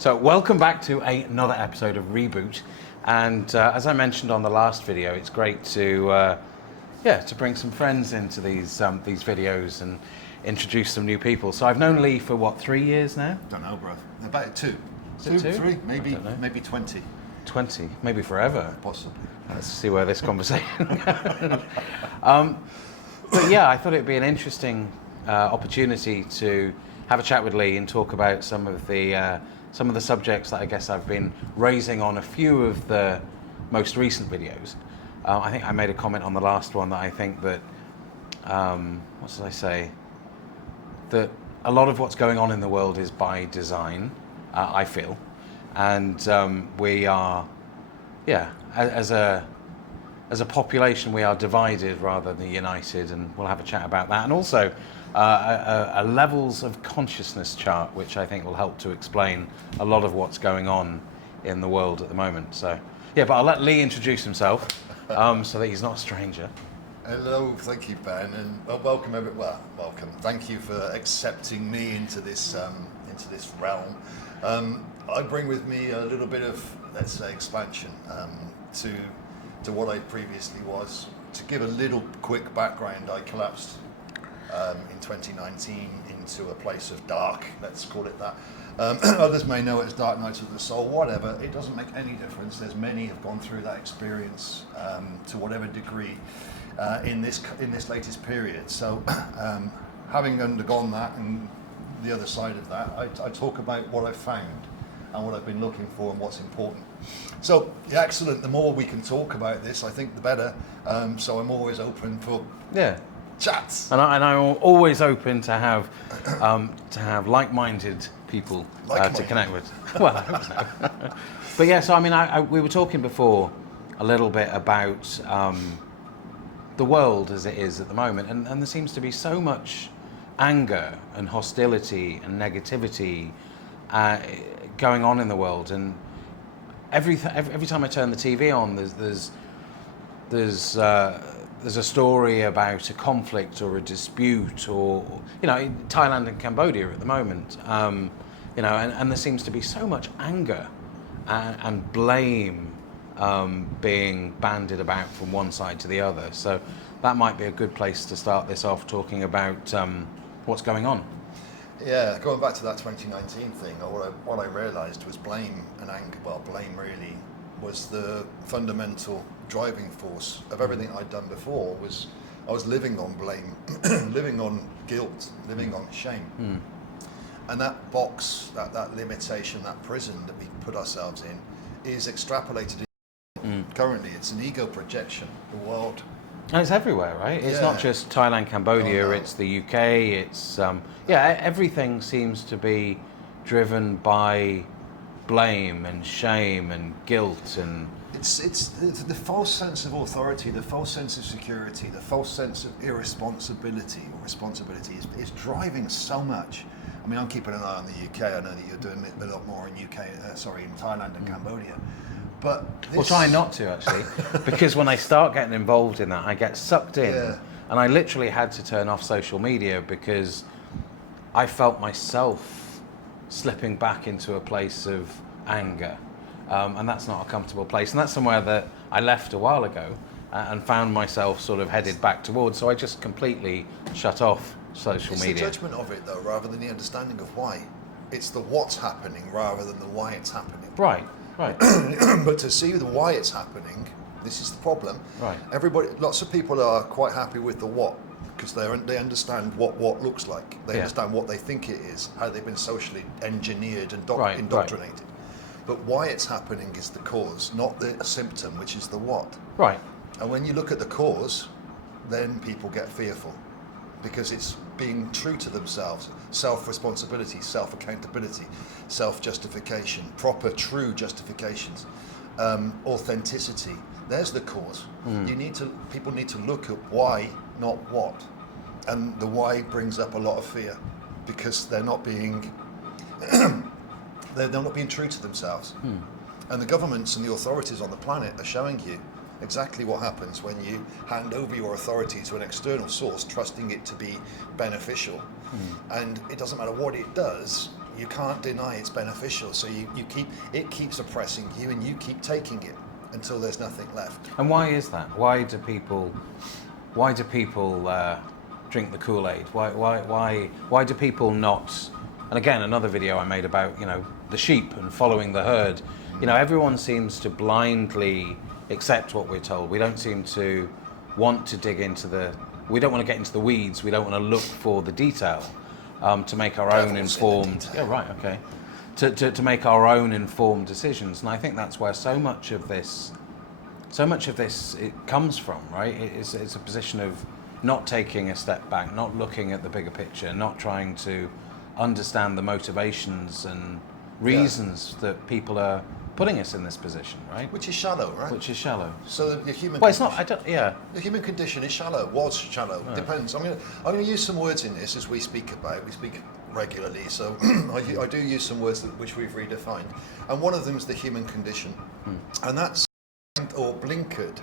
So welcome back to another episode of Reboot, and as I mentioned on the last video, it's great to to bring some friends into these videos and introduce some new people. So I've known Lee for what, 3 years now? Don't know, bro. About two. Is it two? 3, maybe 20. 20, maybe forever. Possibly. Let's see where this conversation goes. But yeah, I thought it'd be an interesting opportunity to have a chat with Lee and talk about some of the subjects that I guess I've been raising on a few of the most recent videos. I think I made a comment on the last one that I think that, what did I say? That a lot of what's going on in the world is by design, I feel. And we are, as a population, we are divided rather than united, and we'll have a chat about that. And also a levels of consciousness chart, which I think will help to explain a lot of what's going on in the world at the moment. So, yeah, but I'll let Lee introduce himself so that he's not a stranger. Hello, thank you, Ben, and welcome everyone. Well, welcome. Thank you for accepting me into this realm. I bring with me a little bit of, let's say, expansion to what I previously was. To give a little quick background, I collapsed in 2019 into a place of dark, let's call it that. Others may know it as dark nights of the soul, whatever. It doesn't make any difference. There's many have gone through that experience to whatever degree in this latest period. So having undergone that and the other side of that, I talk about what I've found and what I've been looking for and what's important. So, yeah, excellent. The more we can talk about this, I think the better. So I'm always open for chats. And I'm always open to have like-minded people to connect with. Well, I hope so. But yeah, so I mean, we were talking before a little bit about the world as it is at the moment, and there seems to be so much anger and hostility and negativity going on in the world, and every time I turn the TV on, there's a story about a conflict or a dispute, or in Thailand and Cambodia at the moment, and there seems to be so much anger and blame being bandied about from one side to the other. So that might be a good place to start this off, talking about what's going on. Yeah, going back to that 2019 thing, what I realised was blame and anger. Well, blame really was the fundamental driving force of everything I'd done before. I was living on blame, living on guilt, living on shame. And that box, that limitation, that prison that we put ourselves in, is extrapolated. Currently, it's an ego projection. The world. And it's everywhere, right? It's not just Thailand, Cambodia, it's the UK, it's, everything seems to be driven by blame and shame and guilt and... It's the false sense of authority, the false sense of security, the false sense of irresponsibility or responsibility is driving so much. I mean, I'm keeping an eye on the UK. I know that you're doing a lot more in Thailand and Cambodia. But we'll try not to, actually, because when I start getting involved in that, I get sucked in, and I literally had to turn off social media because I felt myself slipping back into a place of anger, and that's not a comfortable place, and that's somewhere that I left a while ago and found myself sort of headed back towards, so I just completely shut off social media. It's the judgment of it, though, rather than the understanding of why. It's the what's happening rather than the why it's happening. Right. But to see the why it's happening, this is the problem. Right. Lots of people are quite happy with the what because they understand what looks like. They understand what they think it is, how they've been socially engineered and indoctrinated. Right. But why it's happening is the cause, not the symptom, which is the what. Right. And when you look at the cause, then people get fearful because it's being true to themselves, self-responsibility, self-accountability, self-justification, proper, true justifications, authenticity. There's the cause. People need to look at why, not what. And the why brings up a lot of fear because they're not being they're not being true to themselves. And the governments and the authorities on the planet are showing you exactly what happens when you hand over your authority to an external source, trusting it to be beneficial. And it doesn't matter what it does, you can't deny it's beneficial. So it keeps oppressing you, and you keep taking it until there's nothing left. And why is that? Why do people drink the Kool-Aid? Why do people not? And again, another video I made about, the sheep and following the herd. Everyone seems to blindly accept what we're told. We don't seem to want to dig into we don't want to get into the weeds. We don't want to look for the detail to make our own informed. Yeah, right. Okay. To make our own informed decisions. And I think that's where so much of this it comes from, right? It's a position of not taking a step back, not looking at the bigger picture, not trying to understand the motivations and reasons that people are putting us in this position, right? Which is shallow, right? Which is shallow. So the human. Well, it's not. The human condition is shallow. Was shallow. Right. Depends. I'm going to use some words in this as we speak about. We speak regularly, so I do use some words which we've redefined, and one of them is the human condition, and that's or blinkered,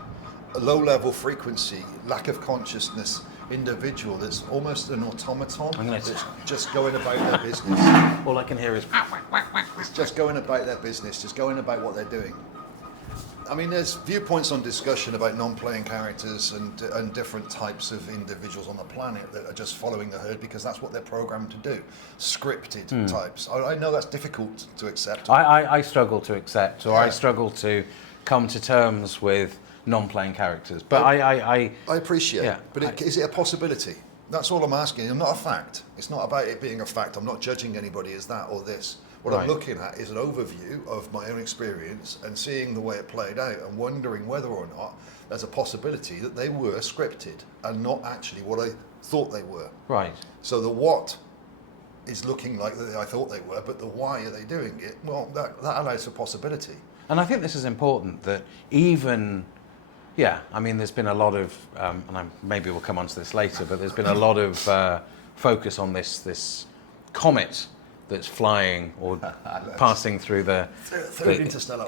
a low-level frequency, lack of consciousness individual that's almost an automaton that's just going about their business. All I can hear is it's just going about their business, just going about what they're doing. I mean, there's viewpoints on discussion about non-playing characters and different types of individuals on the planet that are just following the herd because that's what they're programmed to do. Scripted types. I know that's difficult to accept. I struggle to accept, or Yeah. I struggle to come to terms with non-playing characters. But I appreciate yeah, it. But is it a possibility? That's all I'm asking. I'm not a fact. It's not about it being a fact. I'm not judging anybody as that or this. What I'm looking at is an overview of my own experience and seeing the way it played out and wondering whether or not there's a possibility that they were scripted and not actually what I thought they were. Right. So the what is looking like I thought they were, but the why are they doing it? Well, that allows for possibility. And I think this is important that even, there's been a lot of, maybe we'll come on to this later, but there's been a lot of focus on this comet that's flying or passing through the interstellar.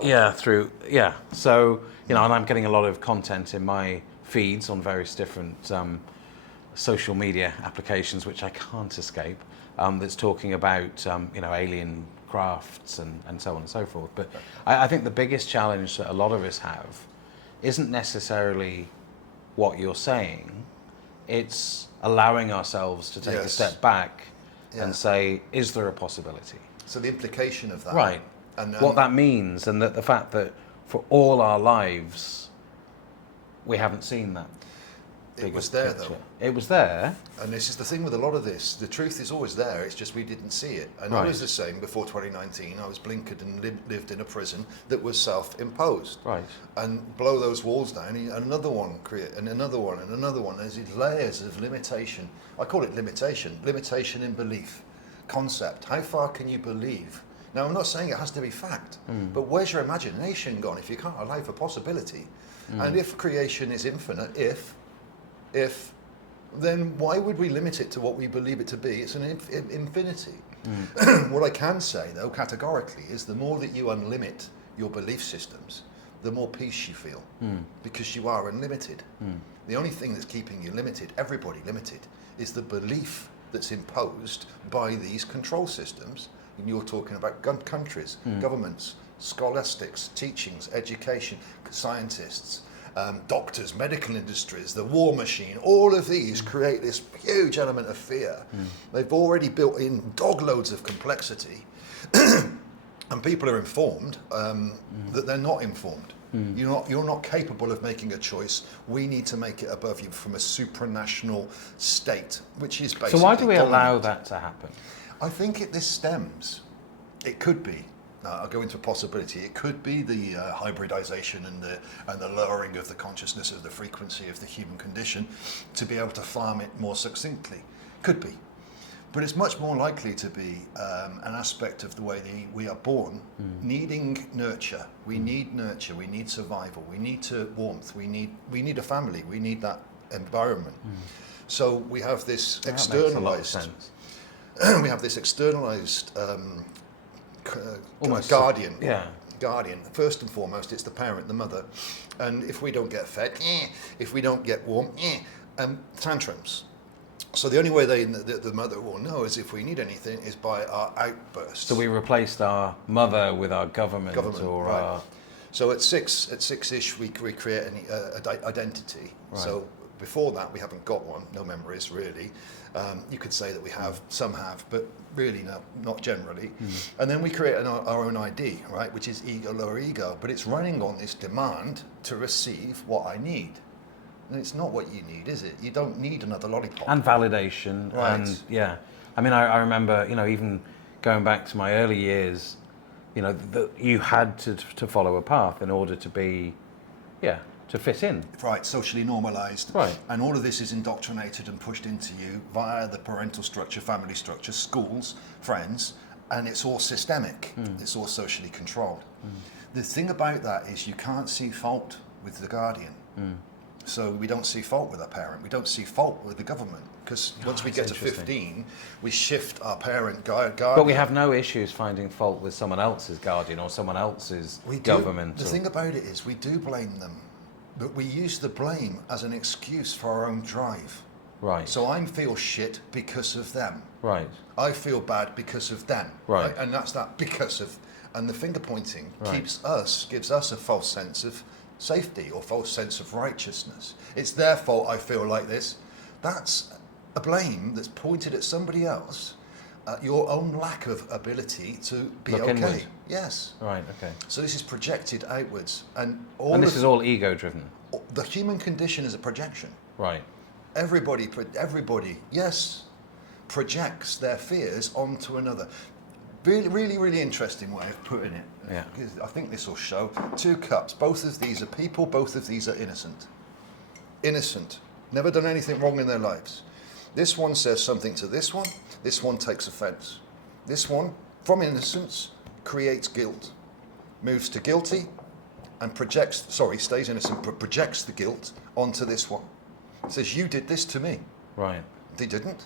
So, and I'm getting a lot of content in my feeds on various different social media applications, which I can't escape, that's talking about, alien crafts and so on and so forth. But I think the biggest challenge that a lot of us have isn't necessarily what you're saying, it's allowing ourselves to take a step back and say, is there a possibility? So the implication of that. Right. And what that means, and that the fact that for all our lives, we haven't seen that. It was there, picture. though. It was there. And this is the thing with a lot of this. The truth is always there. It's just we didn't see it. And I was the same before 2019. I was blinkered and lived in a prison that was self-imposed. Right. And blow those walls down, and another one create, and another one, and another one. There's these layers of limitation. I call it limitation. Limitation in belief. Concept. How far can you believe? Now, I'm not saying it has to be fact, but where's your imagination gone if you can't allow for possibility? And if creation is infinite, if, then why would we limit it to what we believe it to be? It's an infinity. What I can say, though, categorically, is the more that you unlimit your belief systems, the more peace you feel, because you are unlimited. The only thing that's keeping you limited, everybody limited, is the belief that's imposed by these control systems. And you're talking about countries, governments, scholastics, teachings, education, scientists, doctors, medical industries, the war machine. All of these create this huge element of fear. They've already built in dog loads of complexity, and people are informed that they're not informed. You're not capable of making a choice. We need to make it above you from a supranational state, which is basically. So why do we dominant. allow that to happen? I think this stems. It could be. I'll go into a possibility. It could be the hybridization and the lowering of the consciousness of the frequency of the human condition to be able to farm it more succinctly. Could be. But it's much more likely to be an aspect of the way we are born, needing nurture. We need nurture. We need survival. We need warmth. We need a family. We need that environment. So we have this externalized. We have this externalized Almost guardian. guardian. First and foremost, it's the parent, the mother. And if we don't get fed, if we don't get warm, tantrums. So the only way the mother will know is if we need anything is by our outbursts. So we replaced our mother with our government or right. our... So at six-ish, we create an identity. Right. So before that, we haven't got one, no memories really. You could say that we have, some have, but really no, not generally. And then we create our own ID, right, which is ego, lower ego, but it's running on this demand to receive what I need. And it's not what you need, is it? You don't need another lollipop. And validation. Right. And yeah. I mean, I remember, even going back to my early years, you had to follow a path in order to be, to fit in. Right, socially normalised. Right. And all of this is indoctrinated and pushed into you via the parental structure, family structure, schools, friends, and it's all systemic. It's all socially controlled. The thing about that is you can't see fault with the guardian. So we don't see fault with our parent. We don't see fault with the government. Because once we get to 15, we shift our parent guardian. But we have no issues finding fault with someone else's guardian or someone else's government. The thing about it is we do blame them. But we use the blame as an excuse for our own drive. Right. So I feel shit because of them. Right. I feel bad because of them. Right. And that's that because of. And the finger pointing Right. gives us a false sense of safety or false sense of righteousness. It's their fault I feel like this. That's a blame that's pointed at somebody else, at your own lack of ability to be Look okay. inward. Yes. Right, okay. So this is projected outwards, and This is all ego-driven. the human condition is a projection. Right. Everybody, yes, projects their fears onto another. Really interesting way of putting it. Yeah. I think this will show. 2 cups. Both of these are people. Both of these are innocent. Innocent. Never done anything wrong in their lives. This one says something to this one. This one takes offence. This one, from innocence, creates guilt. Moves to guilty and stays innocent, but projects the guilt onto this one. Says, you did this to me. Right. They didn't.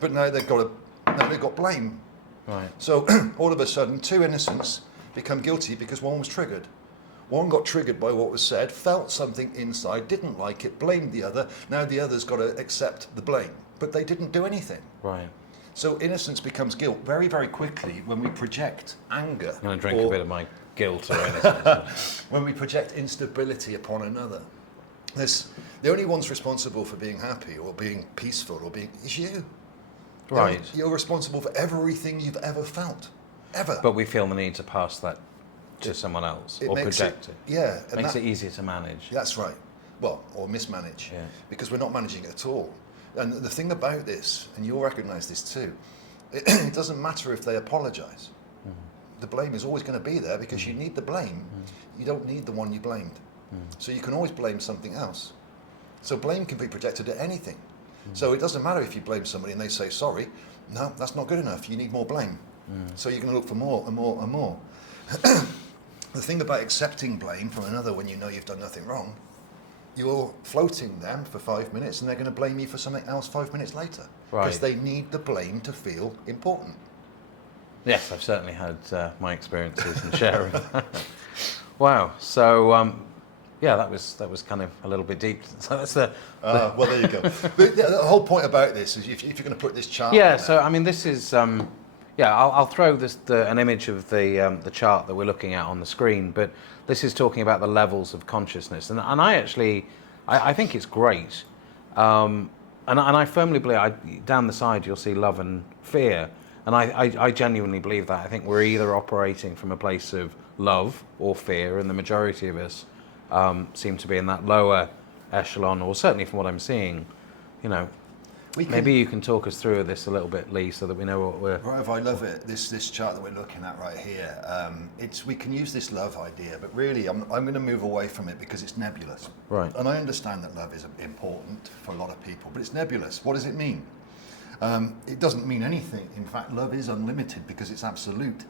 But now they've got blame. Right. So all of a sudden, 2 innocents become guilty because one was triggered. One got triggered by what was said, felt something inside, didn't like it, blamed the other. Now the other's got to accept the blame. But they didn't do anything. Right. So innocence becomes guilt very, very quickly when we project anger. I'm going to drink a bit of my guilt or anything. When we project instability upon another. The only ones responsible for being happy or being peaceful is you. Right. You're responsible for everything you've ever felt. Ever. But we feel the need to pass that to someone else or project it. Yeah. And Makes it easier to manage. That's right. Well, or mismanage. Yeah. Because we're not managing it at all. And the thing about this, and you'll recognise this too, it doesn't matter if they apologise. The blame is always going to be there because you need the blame. You don't need the one you blamed. So you can always blame something else. So blame can be projected at anything. So it doesn't matter if you blame somebody and they say sorry. No, that's not good enough. You need more blame. So you're going to look for more and more and more. The thing about accepting blame from another when you know you've done nothing wrong, you're floating them for 5 minutes and they're going to blame you for something else 5 minutes later. Right. Because they need the blame to feel important. Yes, I've certainly had my experiences in sharing. Wow. So, that was kind of a little bit deep. So that's Well, there you go. But the whole point about this is if you're going to put this chart. Yeah. on So I mean, this is. I'll throw an image of the chart that we're looking at on the screen, but this is talking about the levels of consciousness, and I think it's great, and I firmly believe down the side you'll see love and fear, and I genuinely believe that. I think we're either operating from a place of love or fear, and the majority of us seem to be in that lower echelon, or certainly from what I'm seeing, Maybe you can talk us through this a little bit, Lee, so that we know what we're... Right, I love it. This chart that we're looking at right here, we can use this love idea, but really I'm going to move away from it because it's nebulous. Right. And I understand that love is important for a lot of people, but it's nebulous. What does it mean? It doesn't mean anything. In fact, love is unlimited because it's absolute.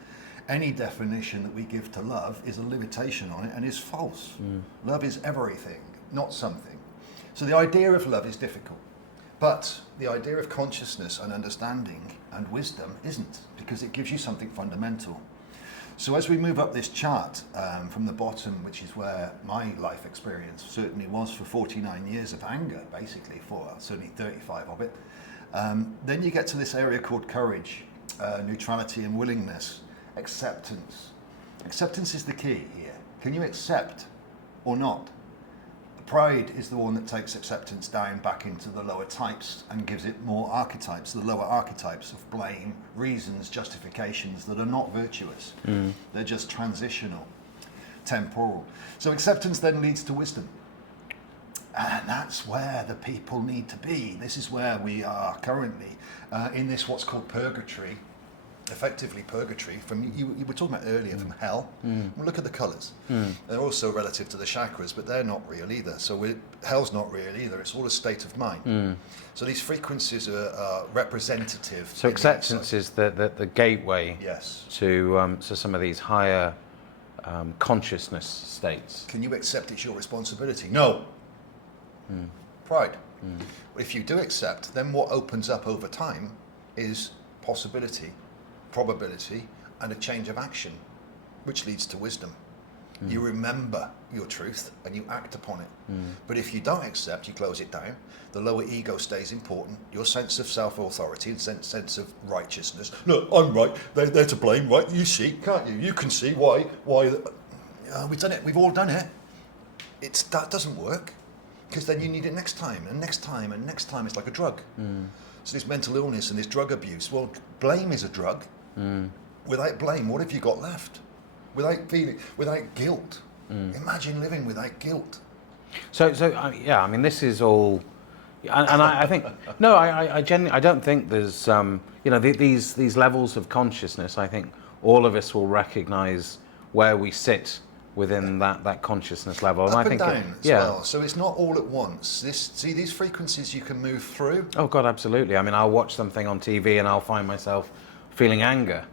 Any definition that we give to love is a limitation on it and is false. Love is everything, not something. So the idea of love is difficult. But the idea of consciousness and understanding and wisdom isn't, because it gives you something fundamental. So as we move up this chart from the bottom, which is where my life experience certainly was for 49 years of anger, basically, for certainly 35 of it, then you get to this area called courage, neutrality and willingness, acceptance. Acceptance is the key here. Can you accept or not? Pride is the one that takes acceptance down back into the lower types and gives it more archetypes, the lower archetypes of blame, reasons, justifications that are not virtuous. They're just transitional, temporal. So acceptance then leads to wisdom. And that's where the people need to be. This is where we are currently in this what's called purgatory, effectively purgatory. From you were talking about earlier, from hell. Well, look at the colours. They're also relative to the chakras, but they're not real either. So hell's not real either. It's all a state of mind. So these frequencies are representative. So acceptance is the gateway Yes. to some of these higher consciousness states. Can you accept it's your responsibility? No. Pride. If you do accept, then what opens up over time is possibility, probability, and a change of action, which leads to wisdom. You remember your truth and you act upon it. But if you don't accept, you close it down. The lower ego stays important. Your sense of self-authority and sense of righteousness. Look, I'm right. They're to blame, right? You see, can't you? You can see why. We've done it. We've all done it. That doesn't work, because then you need it next time and next time and next time. It's like a drug. So this mental illness and this drug abuse. Well, blame is a drug. Without blame, what have you got left? Without feeling, without guilt. Imagine living without guilt. So yeah, I mean, this is all, and I think no, I genuinely, I don't think there's these levels of consciousness. I think all of us will recognise where we sit within that consciousness level, Up I think down as well. So it's not all at once. These frequencies you can move through. Oh God, absolutely. I mean, I'll watch something on TV and I'll find myself feeling anger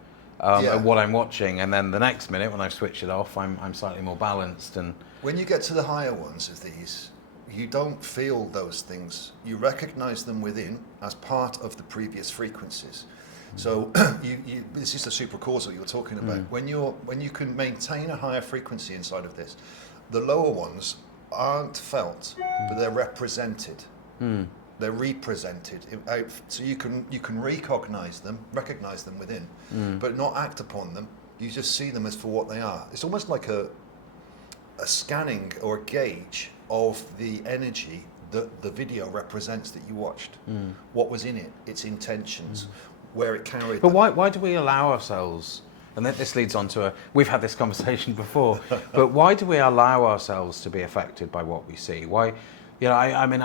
at what I'm watching, and then the next minute when I've switched it off, I'm slightly more balanced. And when you get to the higher ones of these, you don't feel those things. You recognize them within as part of the previous frequencies. So this is the supracausal you're talking about. When you can maintain a higher frequency inside of this, the lower ones aren't felt, but they're represented. They're represented. So you can recognize them within, but not act upon them. You just see them as for what they are. It's almost like a scanning or a gauge of the energy that the video represents that you watched. What was in it, its intentions, where it carried. But why do we allow ourselves, and this leads on to we've had this conversation before, but why do we allow ourselves to be affected by what we see? Why, I mean,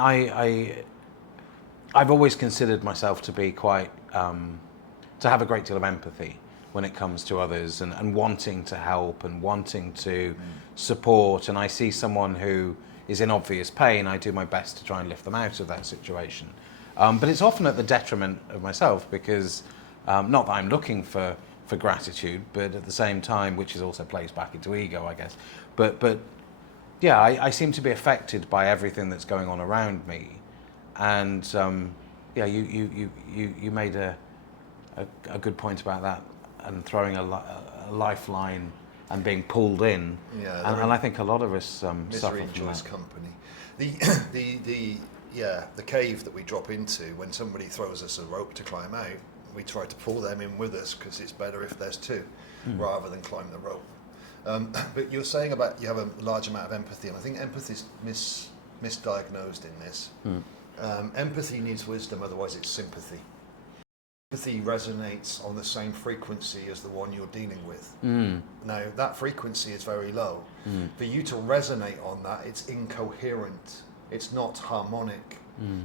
I've always considered myself to be quite, to have a great deal of empathy when it comes to others, and wanting to help and wanting to support. And I see someone who is in obvious pain, I do my best to try and lift them out of that situation. But it's often at the detriment of myself, because not that I'm looking for gratitude, but at the same time, which is also plays back into ego, I guess. But yeah, I seem to be affected by everything that's going on around me. And yeah, you made a good point about that, and throwing a lifeline and being pulled in. Yeah, and I think a lot of us suffer from that. Company. The cave that we drop into, when somebody throws us a rope to climb out, we try to pull them in with us, because it's better if there's two, rather than climb the rope. But you're saying about you have a large amount of empathy, and I think empathy is misdiagnosed in this. Empathy needs wisdom, otherwise it's sympathy. Empathy resonates on the same frequency as the one you're dealing with. Now, that frequency is very low. For you to resonate on that, it's incoherent. It's not harmonic.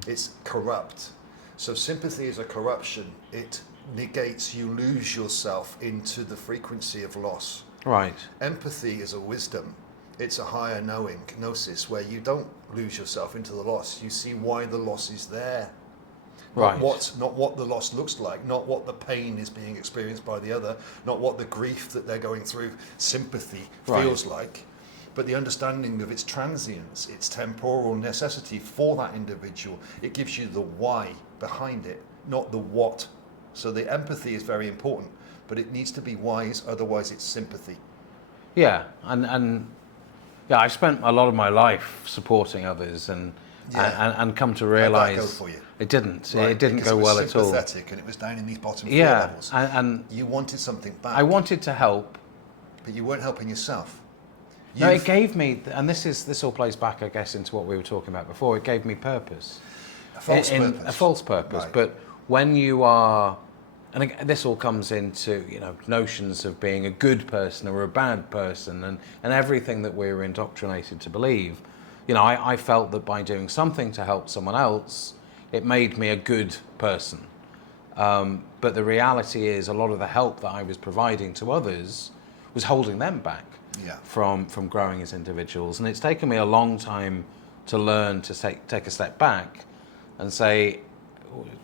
It's corrupt. So sympathy is a corruption. It negates, you lose yourself into the frequency of loss. Right. Empathy is a wisdom. It's a higher knowing, gnosis, where you don't lose yourself into the loss. You see why the loss is there. Right. Not what the loss looks like, not what the pain is being experienced by the other, not what the grief that they're going through, sympathy feels like, but the understanding of its transience, its temporal necessity for that individual. It gives you the why behind it, not the what. So the empathy is very important, but it needs to be wise, otherwise it's sympathy. Yeah, and yeah, I spent a lot of my life supporting others, and come to realise How'd that go for you? it didn't. Right, It didn't because go it was well at all. sympathetic, and it was down in these bottom floor Yeah, levels. and You wanted something back, I wanted to help. but you weren't helping yourself. No, it gave me, and this all plays back, I guess, into what we were talking about before. It gave me purpose. A false purpose. A false purpose. Right. But when you are, and again, this all comes into, you know, notions of being a good person or a bad person, and everything that we're indoctrinated to believe. You know, I felt that by doing something to help someone else, it made me a good person. But the reality is, a lot of the help that I was providing to others was holding them back from growing as individuals. And it's taken me a long time to learn to take a step back and say,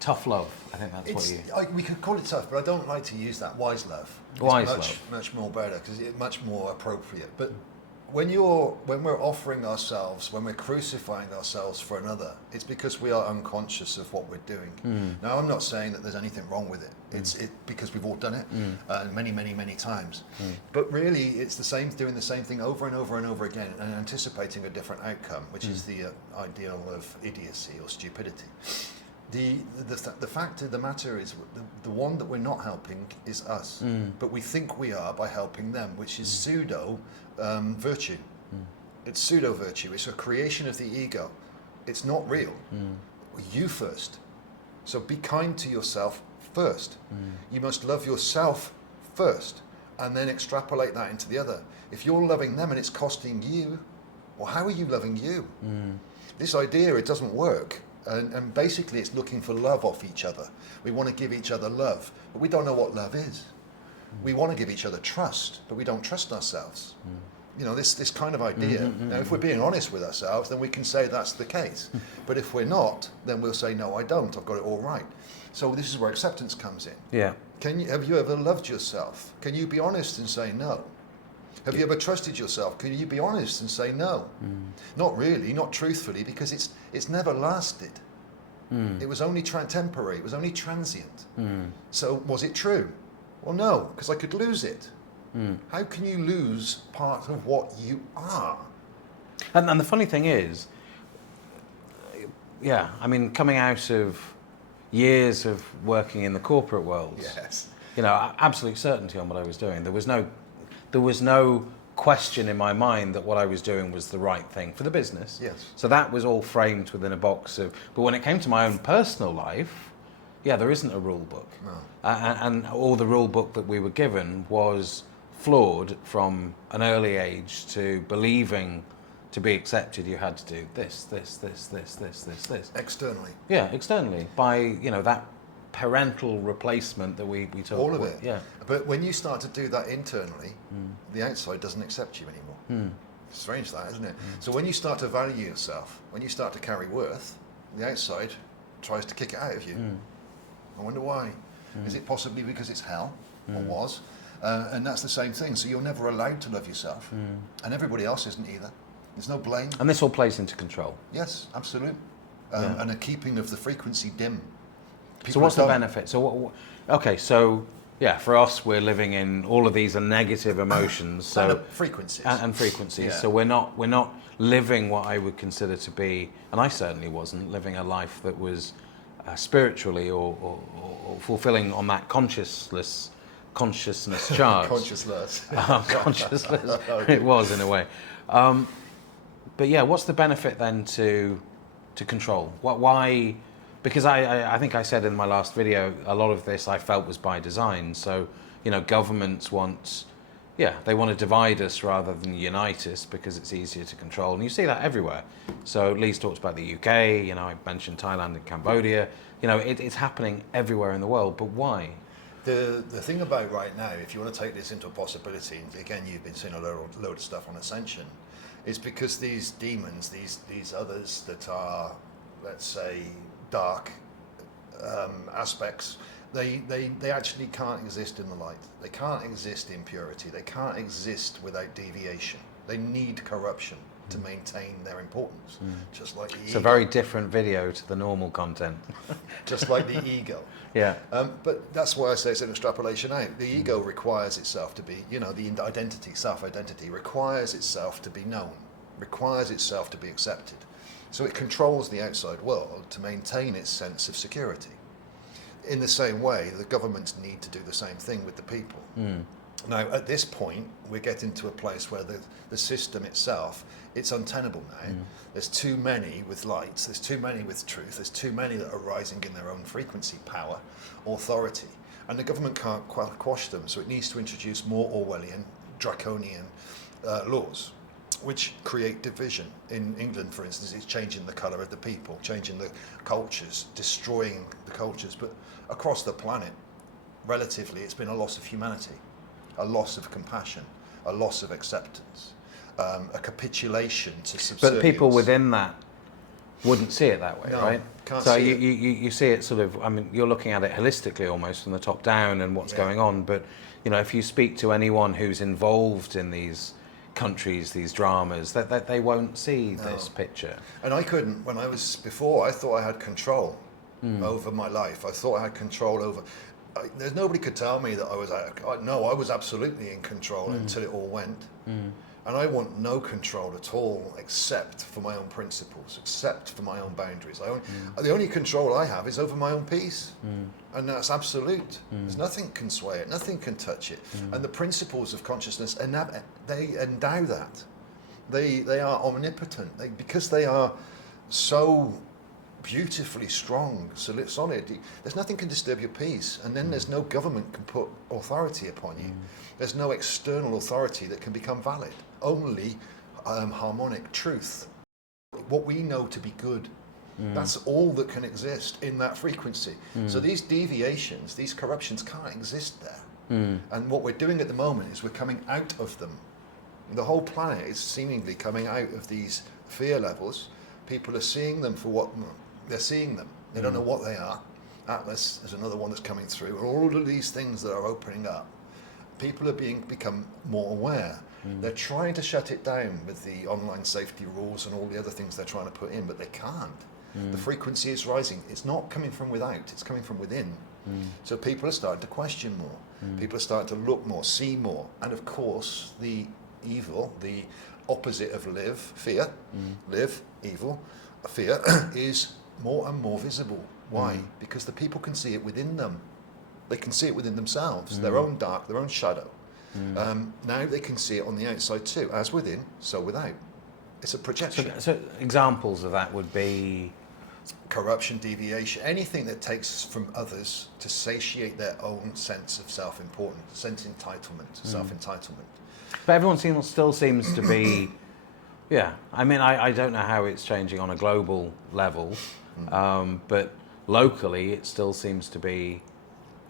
tough love. I think that's what you... We could call it tough, but I don't like to use that. Wise love. Wise It's love. much more better, because it's much more appropriate. But when we're offering ourselves, when we're crucifying ourselves for another, it's because we are unconscious of what we're doing. Now, I'm not saying that there's anything wrong with it. It's because we've all done it many, many, many times. But really, it's doing the same thing over and over and over again, and anticipating a different outcome, which is the ideal of idiocy or stupidity. The fact of the matter is, the one that we're not helping is us, but we think we are by helping them, which is pseudo virtue. It's pseudo virtue. It's a creation of the ego. It's not real. You first. So be kind to yourself first. You must love yourself first, and then extrapolate that into the other. If you're loving them and it's costing you, well, how are you loving you? This idea, it doesn't work. And basically, it's looking for love off each other. We want to give each other love, but we don't know what love is. We want to give each other trust, but we don't trust ourselves. You know, this kind of idea. Now, if we're being honest with ourselves, then we can say that's the case. But if we're not, then we'll say, no, I don't. I've got it all right. So this is where acceptance comes in. Yeah. Have you ever loved yourself? Can you be honest and say no? Have you ever trusted yourself? Can you be honest and say no? Not really, not truthfully, because it's never lasted. It was only temporary. It was only transient. So was it true? Well, no, because I could lose it. How can you lose part of what you are? And the funny thing is, yeah, I mean, coming out of years of working in the corporate world, Yes. you know, absolute certainty on what I was doing. There was no question in my mind that what I was doing was the right thing for the business. Yes. So that was all framed within a box of. But when it came to my own personal life, yeah, there isn't a rule book, and all the rule book that we were given was flawed from an early age. To believing to be accepted, you had to do this. Externally. Yeah, externally by, you know, that parental replacement that we talk. All of it. Yeah. But when you start to do that internally, the outside doesn't accept you anymore. Strange that, isn't it? So when you start to value yourself, when you start to carry worth, the outside tries to kick it out of you. I wonder why. Is it possibly because it's hell, or was? And that's the same thing. So you're never allowed to love yourself, and everybody else isn't either. There's no blame. And this all plays into control. Yes, absolutely. And a keeping of the frequency dim. So what's the benefit? So okay, so yeah, for us, we're living in all of these are negative emotions. So And frequencies. and frequencies. Yeah. So we're not living what I would consider to be, and I certainly wasn't living a life that was spiritually or fulfilling on that consciousness charge. Consciousness. Consciousness. It was in a way. But yeah, what's the benefit then to control? Why? Because I think I said in my last video, a lot of this I felt was by design. So, you know, governments they want to divide us rather than unite us because it's easier to control. And you see that everywhere. So Lee's talked about the UK, you know, I mentioned Thailand and Cambodia. You know, it's happening everywhere in the world, but why? The thing about right now, if you want to take this into a possibility, and again, you've been seeing a load of stuff on Ascension, is because these demons, these others that are, let's say, dark aspects, they actually can't exist in the light. They can't exist in purity. They can't exist without deviation. They need corruption. to maintain their importance, just like the It's ego. a very different video to the normal content. Just like the ego. Yeah. But that's why I say it's an extrapolation out. The ego requires itself to be, the identity, self-identity, requires itself to be known, requires itself to be accepted. So it controls the outside world to maintain its sense of security. In the same way, the governments need to do the same thing with the people. Now, at this point, we're getting to a place where the system itself, it's untenable now. There's too many with lights, there's too many with truth, there's too many that are rising in their own frequency, power, authority. And the government can't quash them, so it needs to introduce more Orwellian, draconian laws, which create division. In England, for instance, it's changing the colour of the people, changing the cultures, destroying the cultures. But across the planet, relatively, it's been a loss of humanity, a loss of compassion, a loss of acceptance, a capitulation to subservience. But people within that wouldn't see it that way, No, right? can't so see you see it sort of, I mean, you're looking at it holistically almost from the top down and what's going on. But, if you speak to anyone who's involved in these countries, these dramas, that they won't see this picture. And I couldn't, when I was before, I thought I had control over my life. I thought I had control over, there's nobody could tell me that I was, I was absolutely in control until it all went. And I want no control at all, except for my own principles, except for my own boundaries. The only control I have is over my own peace. And that's absolute. There's nothing can sway it, nothing can touch it. And the principles of consciousness, they endow that. They are omnipotent. Because they are so beautifully strong, solid, there's nothing can disturb your peace. And then there's no government can put authority upon you. There's no external authority that can become valid. Only harmonic truth. What we know to be good. That's all that can exist in that frequency. So these deviations, these corruptions can't exist there. And what we're doing at the moment is we're coming out of them. The whole planet is seemingly coming out of these fear levels. People are seeing them for what they're seeing them. They don't know what they are. Atlas is another one that's coming through. And all of these things that are opening up, people are become more aware. They're trying to shut it down with the online safety rules and all the other things they're trying to put in, but they can't. The frequency is rising. It's not coming from without, it's coming from within. So people are starting to question more. People are starting to look more, see more. And of course, the evil, the opposite of live, fear, live, evil, fear, is more and more visible. Why? Because the people can see it within them. They can see it within themselves, their own dark, their own shadow. Now they can see it on the outside too, as within, so without. It's a projection. So examples of that would be? Corruption, deviation, anything that takes from others to satiate their own sense of self-importance, sense entitlement, self-entitlement. But everyone still seems to be, I mean, I don't know how it's changing on a global level, but locally it still seems to be,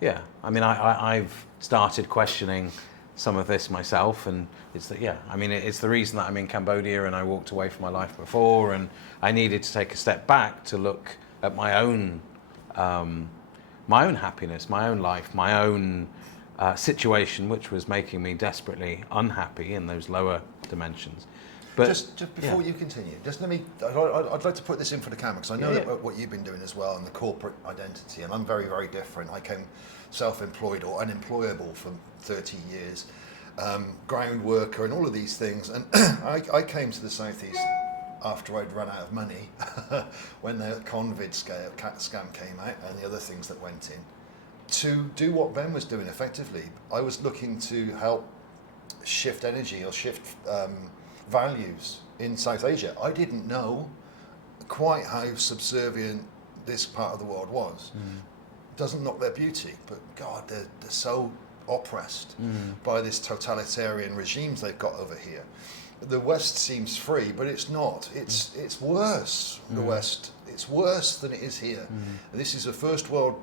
I mean, I've started questioning some of this myself, and it's it's the reason that I'm in Cambodia and I walked away from my life before, and I needed to take a step back to look at my own happiness, my own life, my own situation, which was making me desperately unhappy in those lower dimensions. But just before you continue, just let me. I'd like to put this in for the camera because I know that what you've been doing as well, and the corporate identity, and I'm very, very different. I came self-employed or unemployable for 30 years, ground worker, and all of these things. And I came to the Southeast after I'd run out of money when the Convid scam came out and the other things that went in, to do what Ben was doing effectively. I was looking to help shift energy or shift values in South Asia. I didn't know quite how subservient this part of the world was. Doesn't knock their beauty, but God, they're so oppressed by this totalitarian regimes they've got over here. The West seems free, but it's not. It's worse. The West, it's worse than it is here. This is a first world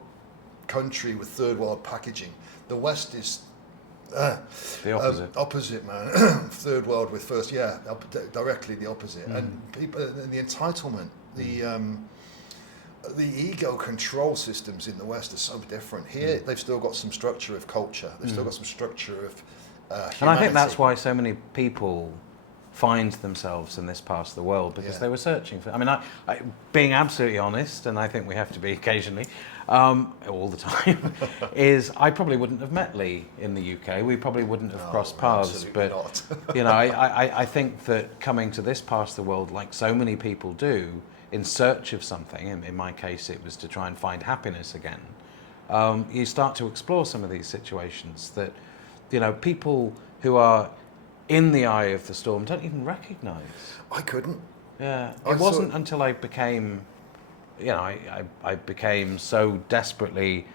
country with third world packaging. The West is the opposite. Opposite, man. Third world with first, directly the opposite. And people, and the entitlement, the ego control systems in the West are so different. Here, they've still got some structure of culture. They've still got some structure of humanity. And I think that's why so many people find themselves in this part of the world because Yeah. they were searching for. I mean, being absolutely honest, and I think we have to be occasionally, all the time, is I probably wouldn't have met Lee in the UK. We probably wouldn't have No, crossed paths. absolutely But not. you know, I think that coming to this part of the world, like so many people do, in search of something. In my case, it was to try and find happiness again. You start to explore some of these situations that, you know, people who are in the eye of the storm don't even recognise. I couldn't. Yeah, I it wasn't saw- until I became, you know, I became so desperately.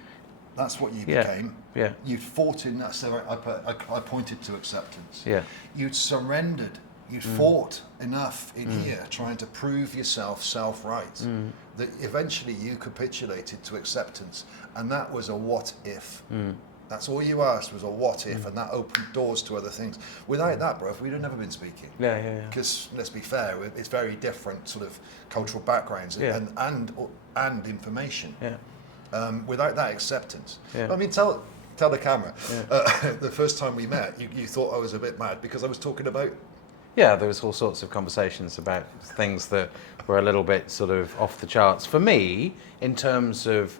That's what you Yeah, became. yeah. You'd fought in that. So I pointed to acceptance. Yeah. You'd surrendered. You'd fought enough in here, trying to prove yourself self-right, that eventually you capitulated to acceptance, and that was a what if. That's all you asked was a what if, and that opened doors to other things. Without that, bro, we'd have never been speaking. Yeah. Because let's be fair, it's very different sort of cultural backgrounds Yeah. and information. Yeah. Without that acceptance, Yeah. I mean, tell the camera. Yeah. The first time we met, you thought I was a bit mad because I was talking about. Yeah, there was all sorts of conversations about things that were a little bit sort of off the charts. For me, in terms of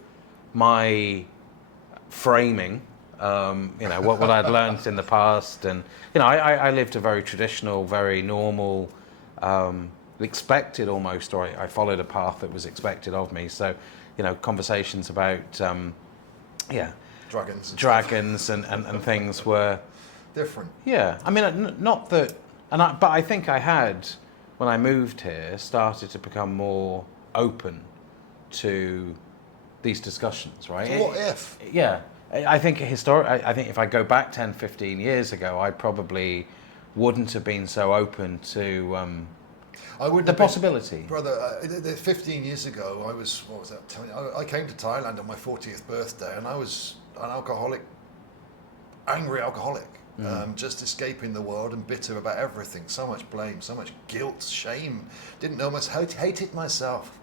my framing, you know, what I'd learned in the past, and, you know, I lived a very traditional, very normal, expected almost, or I followed a path that was expected of me. So, you know, conversations about, dragons and things were Different. Yeah, I mean, not that, but I think I had, when I moved here, started to become more open to these discussions, right? So what if? Yeah, I think I think if I go back 10, 15 years ago, I probably wouldn't have been so open to I would the possibility. Brother, 15 years ago, I was, what was that? I came to Thailand on my 40th birthday, and I was an alcoholic, angry alcoholic. Just escaping the world and bitter about everything. So much blame, so much guilt, shame. Didn't know myself, hated myself.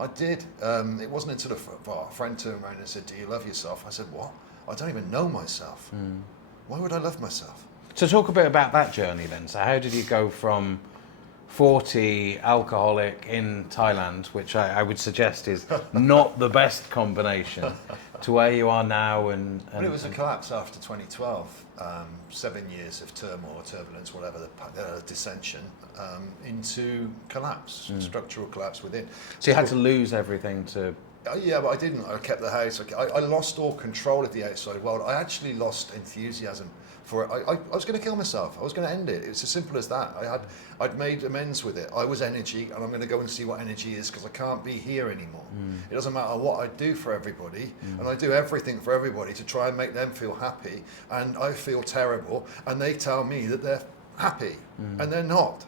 I did. It wasn't until a friend turned around and said, "Do you love yourself?" I said, "What? I don't even know myself. Why would I love myself?" So talk a bit about that journey then. So how did you go from 40 alcoholic in Thailand, which I would suggest is not the best combination, to where you are now? And Well, it was a collapse after 2012. 7 years of turmoil, turbulence, whatever, the dissension, into collapse, structural collapse within. So you had to lose everything to... Yeah, but I didn't. I kept the house. I lost all control of the outside world. I actually lost enthusiasm for it. I was going to kill myself. I was going to end it. It's as simple as that. I'd made amends with it. I was energy, and I'm going to go and see what energy is, because I can't be here anymore. It doesn't matter what I do for everybody, and I do everything for everybody to try and make them feel happy, and I feel terrible, and they tell me that they're happy, and they're not.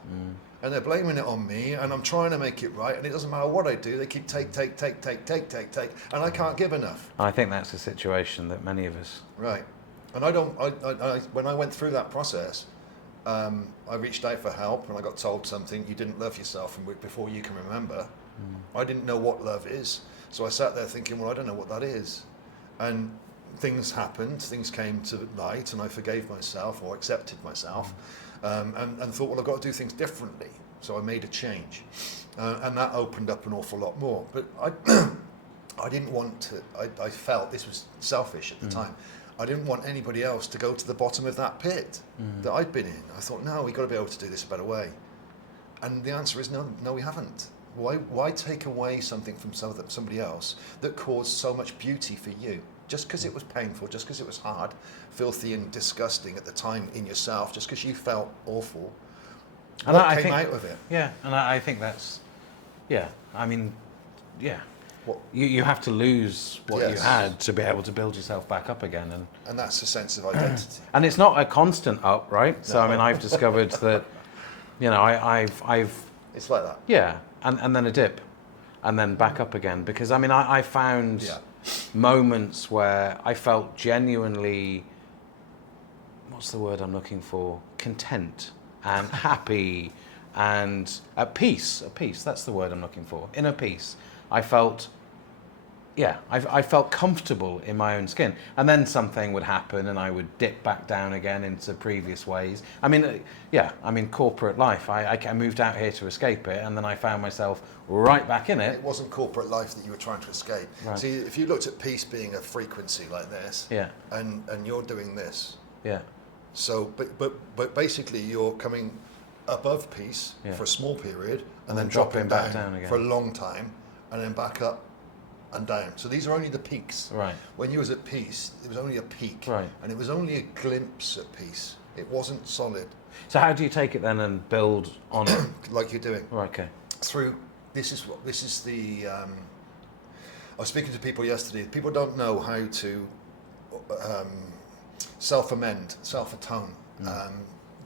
And they're blaming it on me, and I'm trying to make it right, and it doesn't matter what I do, they keep take, and I can't give enough. I think that's a situation that many of us... Right. And I when I went through that process, I reached out for help, and I got told something: you didn't love yourself before you can remember. I didn't know what love is, so I sat there thinking, well, I don't know what that is. And things happened, things came to light, and I forgave myself, or accepted myself, and thought, well, I've got to do things differently. So I made a change, and that opened up an awful lot more. But I didn't want to, I felt this was selfish at the time. I didn't want anybody else to go to the bottom of that pit that I'd been in. I thought, no, we've got to be able to do this a better way. And the answer is no, we haven't. Why take away something from somebody else that caused so much beauty for you? Just because it was painful, just because it was hard, filthy and disgusting at the time in yourself, just because you felt awful, And what I came think, out of it? Yeah, and I think that's... Yeah, I mean, yeah. What? You have to lose what you Yes. had to be able to build yourself back up again. And that's a sense of identity. And it's not a constant up, right? So, No. I mean, I've discovered that, you know, I've It's like that. yeah, and then a dip, and then back up again. Because, I mean, I found Yeah. moments where I felt genuinely, what's the word I'm looking for? Content and happy and at peace. At peace, that's the word I'm looking for. Inner peace. I felt I felt comfortable in my own skin, and then something would happen, and I would dip back down again into previous ways. I mean, corporate life. I moved out here to escape it, and then I found myself right back in it. It wasn't corporate life that you were trying to escape. Right. See, if you looked at peace being a frequency like this, and you're doing this, so but basically you're coming above peace for a small period, and then dropping back down again for a long time, and then back up and down. So these are only the peaks. Right. When you was at peace, it was only a peak. Right. And it was only a glimpse at peace. It wasn't solid. So how do you take it then and build on it? Like you're doing. Right, okay. Through, this is the, I was speaking to people yesterday. People don't know how to self-amend, self-atone,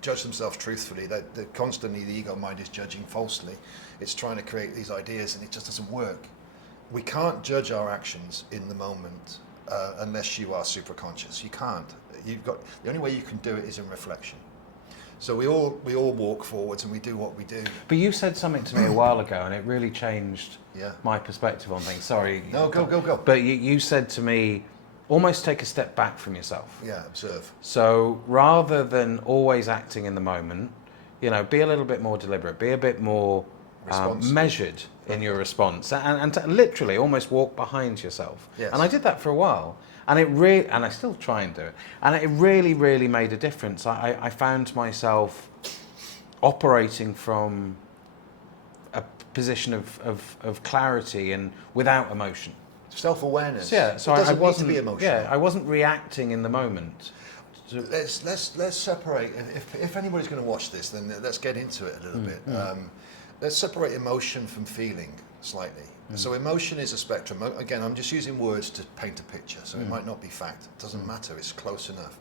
judge themselves truthfully. They're constantly, the ego mind is judging falsely. It's trying to create these ideas, and it just doesn't work. We can't judge our actions in the moment unless you are super conscious. You can't. The only way you can do it is in reflection. So we all walk forwards and we do what we do. But you said something to me a while ago, and it really changed my perspective on things. Sorry. No, go. But you said to me, almost take a step back from yourself. Yeah, observe. So rather than always acting in the moment, be a little bit more deliberate, be a bit more measured in your response, and to literally almost walk behind yourself. Yes. And I did that for a while, and I still try and do it, and it really, really made a difference. I found myself operating from a position of clarity and without emotion. Self-awareness. Yeah, so it doesn't I wasn't need to be emotional. Yeah, I wasn't reacting in the moment. Let's separate. If anybody's going to watch this, then let's get into it a little bit. Let's separate emotion from feeling slightly. So emotion is a spectrum. Again, I'm just using words to paint a picture, so it might not be fact. It doesn't matter. It's close enough.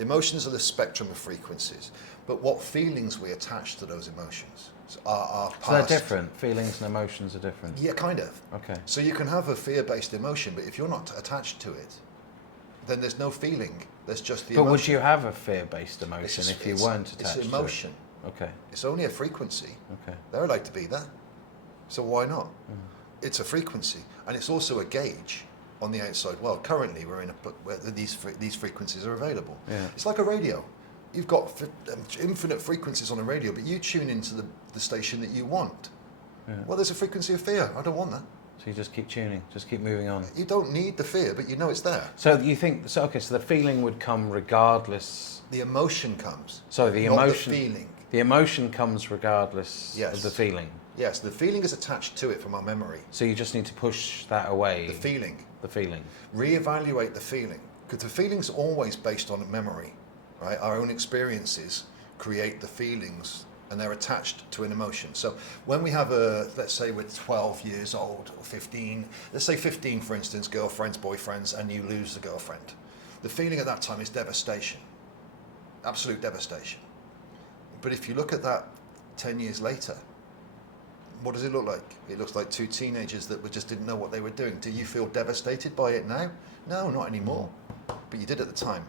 Emotions are the spectrum of frequencies, but what feelings we attach to those emotions are past. So they're different. Feelings and emotions are different. Yeah, kind of. Okay. So you can have a fear-based emotion, but if you're not attached to it, then there's no feeling. There's just the emotion. But would you have a fear-based emotion if you weren't attached It's emotion. to it? Okay. It's only a frequency. Okay. They're allowed to be there. So why not? It's a frequency, and it's also a gauge on the outside world. Currently, we're in where these frequencies are available. Yeah. It's like a radio. You've got infinite frequencies on a radio, but you tune into the station that you want. Yeah. Well, there's a frequency of fear. I don't want that. So you just keep tuning, just keep moving on. You don't need the fear, but you know it's there. So you think, so the feeling would come regardless. The emotion comes. So the not emotion. the feeling. The emotion comes regardless Yes. of the feeling. Yes, the feeling is attached to it from our memory. So you just need to push that away. The feeling. The feeling. Reevaluate the feeling, because the feeling's always based on memory, right? Our own experiences create the feelings, and they're attached to an emotion. So when we have let's say we're 12 years old or 15, let's say 15 for instance, girlfriends, boyfriends, and you lose the girlfriend. The feeling at that time is devastation, absolute devastation. But if you look at that 10 years later, what does it look like? It looks like two teenagers that just didn't know what they were doing. Do you feel devastated by it now? No, not anymore. But you did at the time.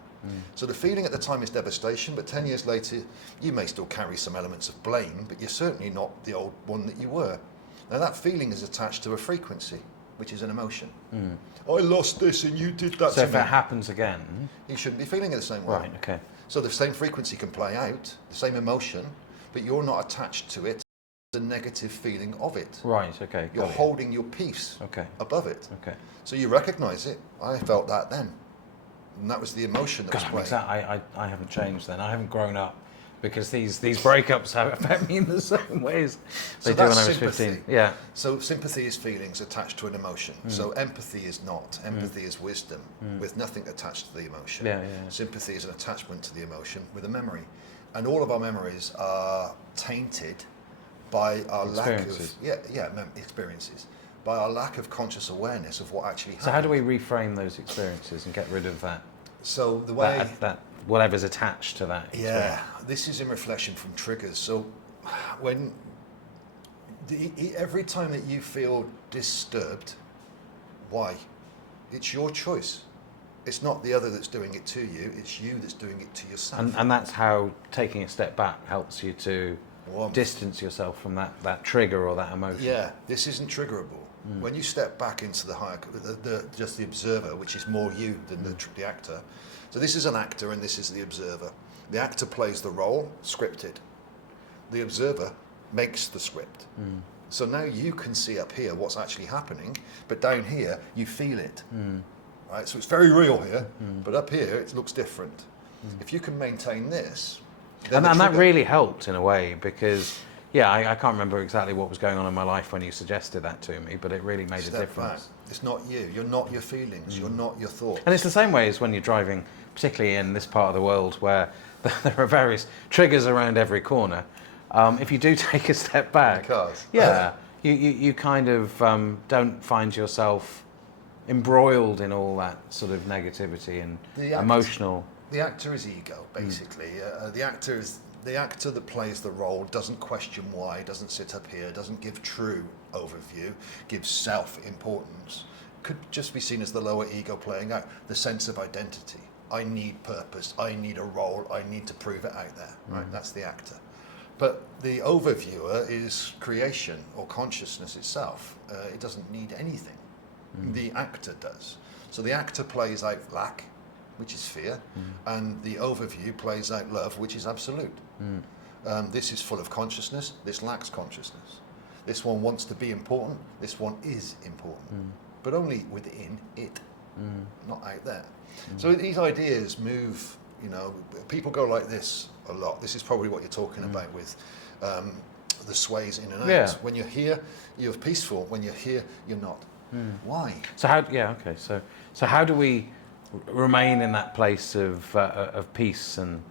So the feeling at the time is devastation, but 10 years later, you may still carry some elements of blame, but you're certainly not the old one that you were. Now that feeling is attached to a frequency, which is an emotion. I lost this and you did that So to if me. it happens again. You shouldn't be feeling it the same way. Right, okay. So the same frequency can play out, the same emotion, but you're not attached to it, the negative feeling of it. Right, okay. You're got it. holding your peace Okay. above it. Okay. So you recognize it. I felt that then. And that was the emotion that was God, playing. I haven't changed then. I haven't grown up because these breakups have affect me in the same ways they do when I was 15. Yeah. So sympathy is feelings attached to an emotion. So empathy is not. Empathy is wisdom with nothing attached to the emotion. Yeah, yeah. Sympathy is an attachment to the emotion with a memory. And all of our memories are tainted by our lack of experiences. By our lack of conscious awareness of what actually happened. So how do we reframe those experiences and get rid of that? So the way that whatever's attached to that experience? Yeah, this is in reflection from triggers. So when every time that you feel disturbed, why? It's your choice. It's not the other that's doing it to you. It's you that's doing it to yourself. And that's how taking a step back helps you to distance yourself from that trigger or that emotion. Yeah, this isn't triggerable. When you step back into the higher, just the observer, which is more you than the actor. So this is an actor and this is the observer. The actor plays the role, scripted. The observer makes the script. So now you can see up here what's actually happening, but down here you feel it. Right? So it's very real here, but up here it looks different. If you can maintain this, then And that really helped in a way because, yeah, I can't remember exactly what was going on in my life when you suggested that to me, but it really made a difference. back. It's not you. You're not your feelings. You're not your thoughts. And it's the same way as when you're driving, particularly in this part of the world where there are various triggers around every corner. If you do take a step back, yeah, you kind of don't find yourself embroiled in all that sort of negativity and emotional. The actor is ego, basically. The actor that plays the role doesn't question why, doesn't sit up here, doesn't give true overview, gives self-importance. Could just be seen as the lower ego playing out, the sense of identity. I need purpose, I need a role, I need to prove it out there, right? That's the actor. But the overviewer is creation or consciousness itself. It doesn't need anything. The actor does. So the actor plays out lack, which is fear, and the overview plays out love, which is absolute. This is full of consciousness, this lacks consciousness. This one wants to be important, this one is important, but only within it, not out there. So these ideas move, people go like this a lot. This is probably what you're talking about with the sways in and out. Yeah. When you're here, you're peaceful. When you're here, you're not. Why? So So how do we remain in that place of peace and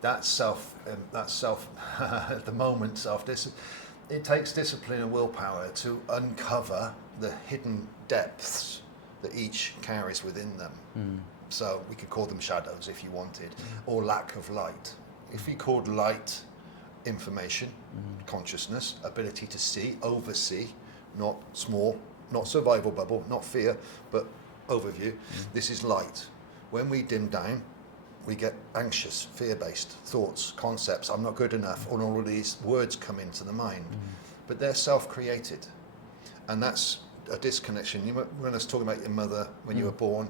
That's self at the moment self-discipline. It takes discipline and willpower to uncover the hidden depths that each carries within them. So we could call them shadows if you wanted, or lack of light. If we called light information, consciousness, ability to see, oversee, not small, not survival bubble, not fear, but overview, this is light. When we dim down, we get anxious, fear-based thoughts, concepts, I'm not good enough, and all of these words come into the mind. But they're self-created. And that's a disconnection. When I was talking about your mother when you were born,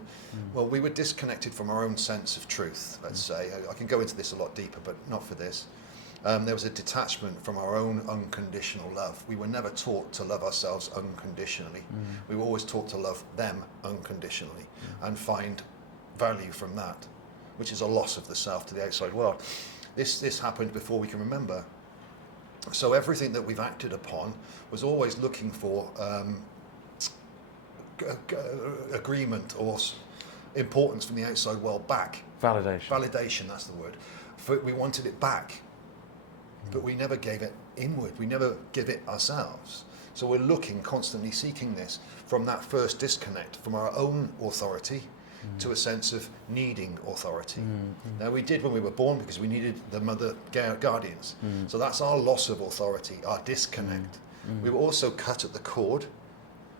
well, we were disconnected from our own sense of truth, let's say. I can go into this a lot deeper, but not for this. There was a detachment from our own unconditional love. We were never taught to love ourselves unconditionally. We were always taught to love them unconditionally and find value from that, which is a loss of the self to the outside world. This happened before we can remember. So everything that we've acted upon was always looking for agreement or importance from the outside world back. validation? Validation, that's the word. We wanted it back, but we never gave it inward. We never give it ourselves. So we're looking, constantly seeking this from that first disconnect from our own authority to a sense of needing authority. Now we did when we were born because we needed the mother guardians. So that's our loss of authority, our disconnect. We were also cut at the cord,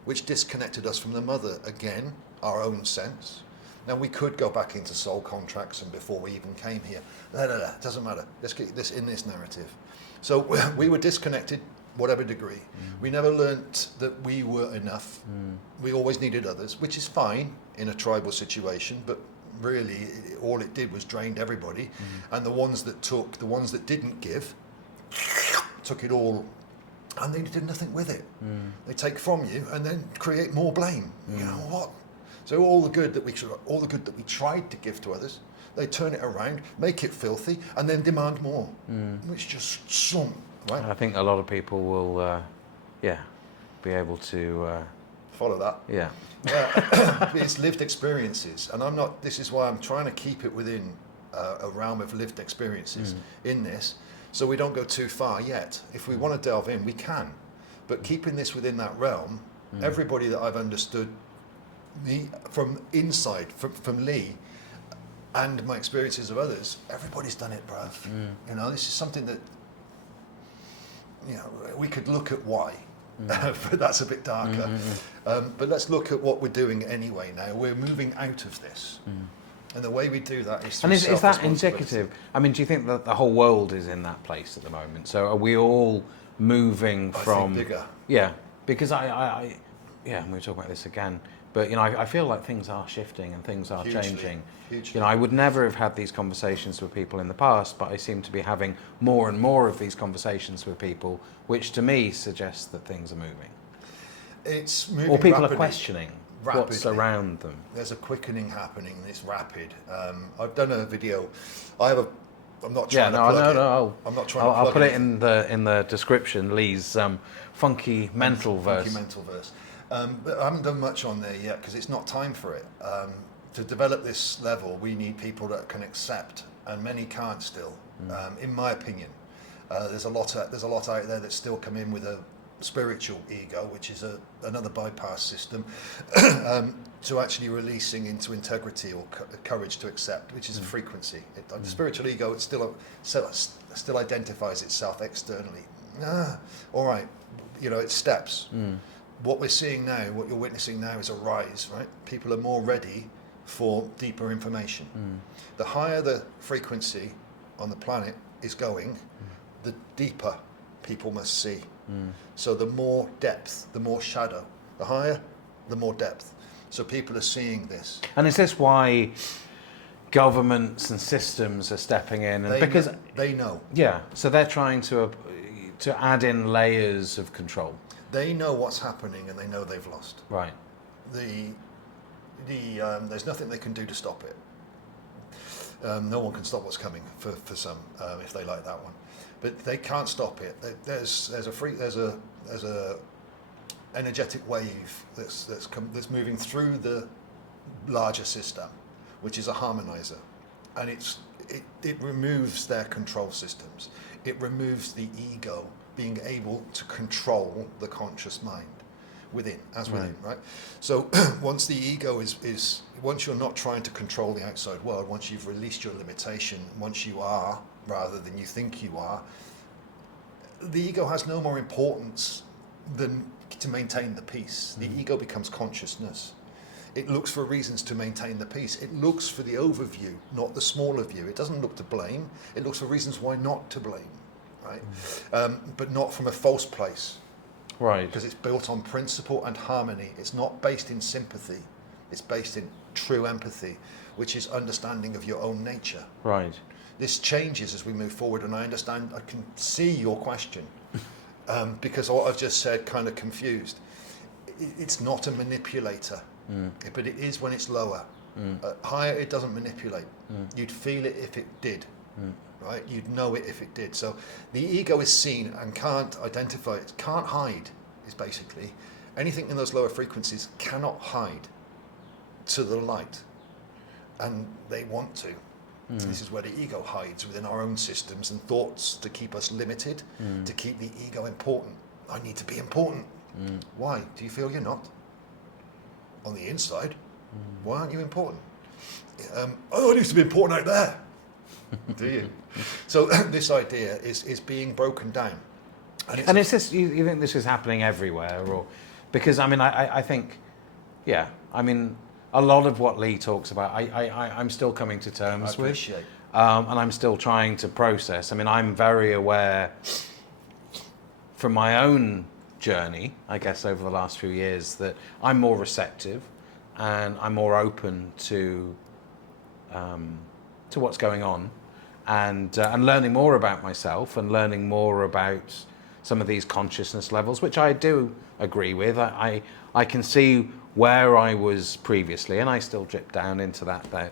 which disconnected us from the mother again, our own sense. Now we could go back into soul contracts and before we even came here, doesn't matter. Let's get this in this narrative. So we were disconnected, whatever degree. We never learnt that we were enough. We always needed others, which is fine in a tribal situation, but really all it did was drained everybody. And the ones that didn't give, took it all, and they did nothing with it. They take from you and then create more blame. You know what? So all the good that we tried to give to others, they turn it around, make it filthy, and then demand more. It's just some. Right? I think a lot of people will, be able to follow that. Yeah. It's lived experiences, and this is why I'm trying to keep it within a realm of lived experiences in this, so we don't go too far yet. If we want to delve in, we can, but keeping this within that realm, everybody that I've understood me from inside, from Lee, and my experiences of others, everybody's done it, bruv. This is something that, we could look at why, but that's a bit darker. But let's look at what we're doing anyway now. We're moving out of this. And the way we do that is through And is that self-responsibility. indicative? I mean, do you think that the whole world is in that place at the moment? So are we all moving I from think bigger. Yeah, because yeah, we were talking about this again. But you know, I feel like things are shifting and things are Hugely, changing. hugely. You know, I would never have had these conversations with people in the past, but I seem to be having more and more of these conversations with people, which to me suggests that things are moving, It's moving or people rapidly. are questioning what's Rapidly. around them. There's a quickening happening. It's rapid. I've done a video. I'm not Yeah, trying no, to plug no. it. I'm not trying to I'll plug put it anything. in the description. Lee's funky mental verse. Funky mental verse. But I haven't done much on there yet because it's not time for it. To develop this level, we need people that can accept, and many can't still. In my opinion, there's a lot out there that still come in with a spiritual ego, which is another bypass system, to actually releasing into integrity or courage to accept, which is a frequency. The spiritual ego, it still identifies itself externally. All right, you know, it's steps. What we're seeing now, what you're witnessing now, is a rise, right? People are more ready for deeper information. The higher the frequency on the planet is going, the deeper people must see. So the more depth, the more shadow. The higher, the more depth. So people are seeing this. And is this why governments and systems are stepping in? And because They know. yeah, so they're trying to add in layers of control. They know what's happening and they know they've lost. Right. There's nothing they can do to stop it. No one can stop what's coming for some if they like that one, but they can't stop it. There's a energetic wave that's moving through the larger system, which is a harmonizer, and it removes their control systems. It removes the ego being able to control the conscious mind within, right? So once the ego is once you're not trying to control the outside world, once you've released your limitation, once you are rather than you think you are, the ego has no more importance than to maintain the peace. The ego becomes consciousness. It looks for reasons to maintain the peace. It looks for the overview, not the smaller view. It doesn't look to blame. It looks for reasons why not to blame, right? But not from a false place. Right. Because it's built on principle and harmony. It's not based in sympathy. It's based in true empathy, which is understanding of your own nature. Right. This changes as we move forward, and I can see your question, because what I've just said kind of confused. It's not a manipulator, but it is when it's lower. Higher, it doesn't manipulate. You'd feel it if it did. Right? You'd know it if it did. So the ego is seen and can't identify it, can't hide, is basically. Anything in those lower frequencies cannot hide to the light. And they want to. This is where the ego hides within our own systems and thoughts to keep us limited, to keep the ego important. I need to be important. Why? Do you feel you're not? On the inside, why aren't you important? I need to be important out there. Do you? So this idea is being broken down. And is this, you think this is happening everywhere? Or because, I mean, I think, yeah, I mean, a lot of what Lee talks about, I'm still coming to terms with. appreciate. And I'm still trying to process. I mean, I'm very aware from my own journey, I guess, over the last few years, that I'm more receptive and I'm more open to what's going on, and learning more about myself and learning more about some of these consciousness levels, which I do agree with. I can see where I was previously, and I still drip down into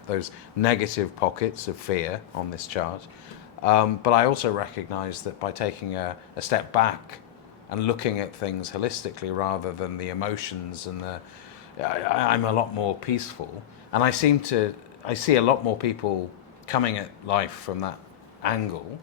those negative pockets of fear on this chart. But I also recognise that by taking a step back and looking at things holistically rather than the emotions and I'm a lot more peaceful, and I see a lot more people coming at life from that angle.